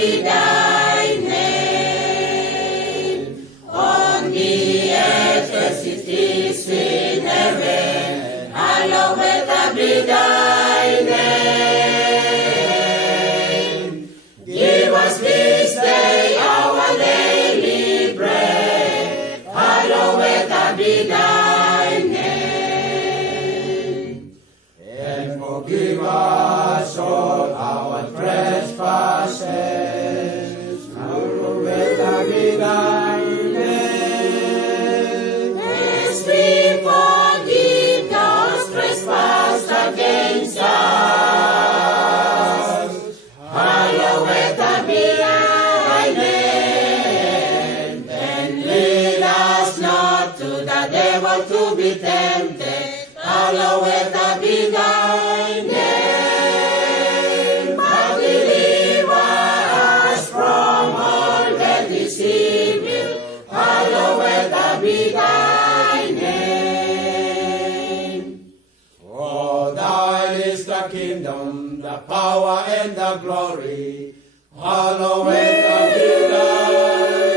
be thy name, on the earth as it is in heaven. Hallowed be thy name. Give us this day our daily bread. Hallowed be thy name. And forgive us all our trespasses. Hallowed be thy name. As we forgive those trespass against us. Hallowed be thy name. And lead us not to the devil to be tempted. Hallowed be thy name. But deliver us from all that is evil. Hallowed be thy name. For thine is the kingdom, the power, and the glory. Hallowed be thy